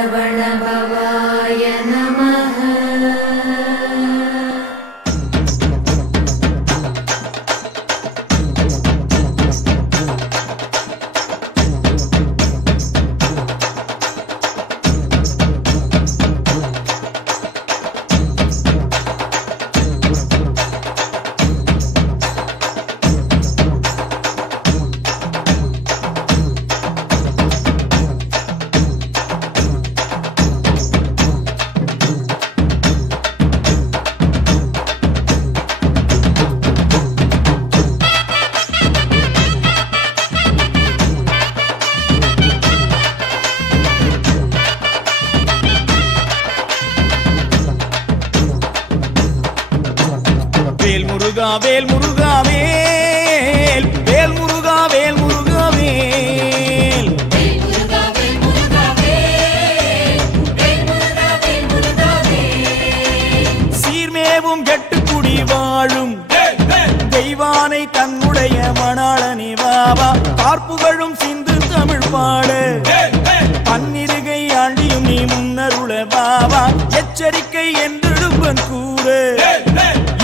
சரவண பவாய நமः. வேல் முருகா வேல் முருகா வேல் வேல் முருகா வேல் முருகா வேல் சீர்மேவும் கெட்டுக்குடி வாழும் தெய்வானை தன்னுடைய மணாளனே வாவா பார்ப்புகழும் சிந்து தமிழ் பாடு பன்னிருகை ஆண்டியும் நீ முன்னருள வாவா எச்சரிக்கை என்றெழுப்பன் கூறு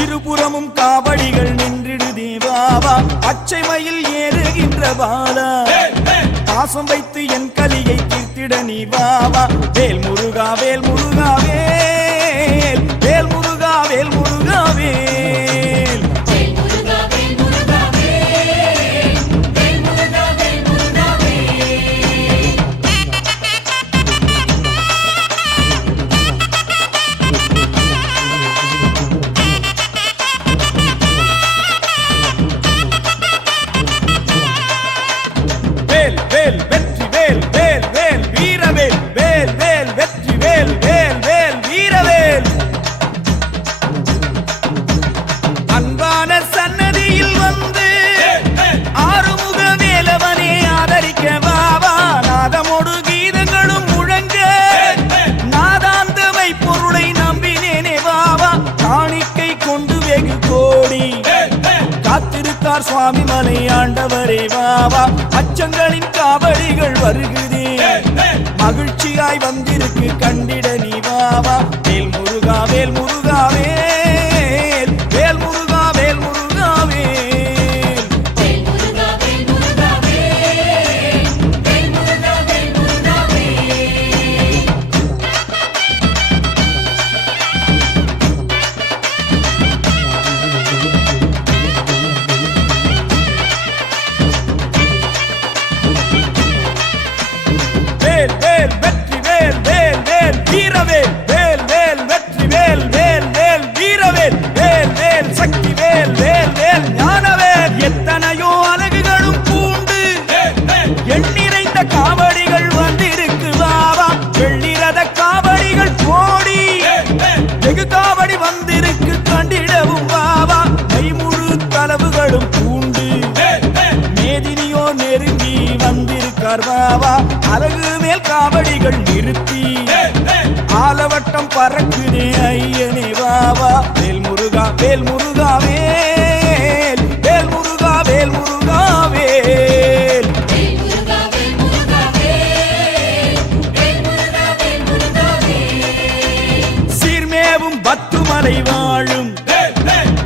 இருபுறமும் காவடிகள் நின்றிடுதே வாவா பச்சை மயில் ஏறுகின்ற பாலா பாசம் வைத்து என் கலியை தீர்த்திட நீ வாவா வேல் முருகா வேல் முருகா வேல் வேல் முருகா வேல் முருகா வேல் வேல் வேல் வெற்றி வேல் வேல் வேல் வீரவேல் வேல் வேல் வெற்றி வேல் வேல் வேல் வீரவேல் அன்பான சன்னதியில் வந்து ஆறுமுக வேலவனே ஆதரிக்க வாவா நாதமோடு கீதங்களும் முழங்க நாதாந்தமை பொருளை நம்பினேனே வாவா காணிக்கை கொண்டு வெகு கோடி காத்திருக்கார் சுவாமி மலை ஆண்டவரே வாவா அச்சங்களின் காவடிகள் வருகுதே மகிழ்ச்சியாய் வந்திருக்கு கண்டிட நீ வாவா வேல் முருகா வேல் முருகா வேல் வேல் முருகா வேல் முருகா வேல் வேல் வேல் வெற்றி வேல் வேல் வேல் வீரவேல் வேல் வேல் வெற்றி வேல் வேல் வேல் வீரவேல் வேல் வேல் சக்தி வேல் வேல் வேல் ஞானவேல் எத்தனையோ அழகுகளும் பூண்டு எண்ணிறைந்த காவடிகள் வந்திருக்கு வாவா வெள்ளிரத காவடிகள் கோடி வெகு காவடி வந்திருக்கு கண்டிடவும் வாவா கைமுழு தளவுகளும் பூண்டு மேதினியோ நெருங்கி வந்திருக்கார் வாவா அழகு மேல் காவடிகள் நிறுத்தி ஆலவட்டம் பறக்குதே ஐயனே வாவா வேல் முருகா வேல் முருகா வேல் வேல் முருகா வேல் முருகா வேல் சீர்மேவும் பத்துமலை வாழும்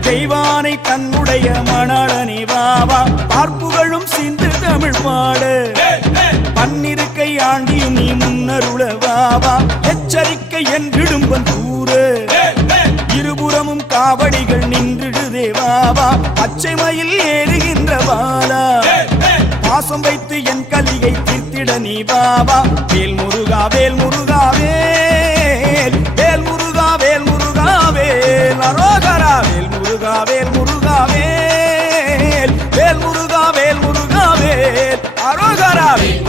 தெய்வானை தன்னுடைய மணாளனே வாவா பார்ப்புகழும் சிந்து தமிழ் பாடு பன்னிருக்கை ஆண்டியும் நீ முன்னருள வாவா எச்சரிக்கை என்றிடும்பன் கூறு இருபுறமும் காவடிகள் நின்றிடுதே வாவா பச்சை மயில் ஏறுகின்ற பாலா பாசம் வைத்து என் கலியை தீர்த்திட நீ வாவா வேல் முருகா வேல் முருகா வேல் வேல் முருகா வேல் முருகா வேல் அரோகரா வேல் முருகா வேல் முருகா வேல் வேல் முருகா வேல் முருகா வேல் அரோகரா வேல்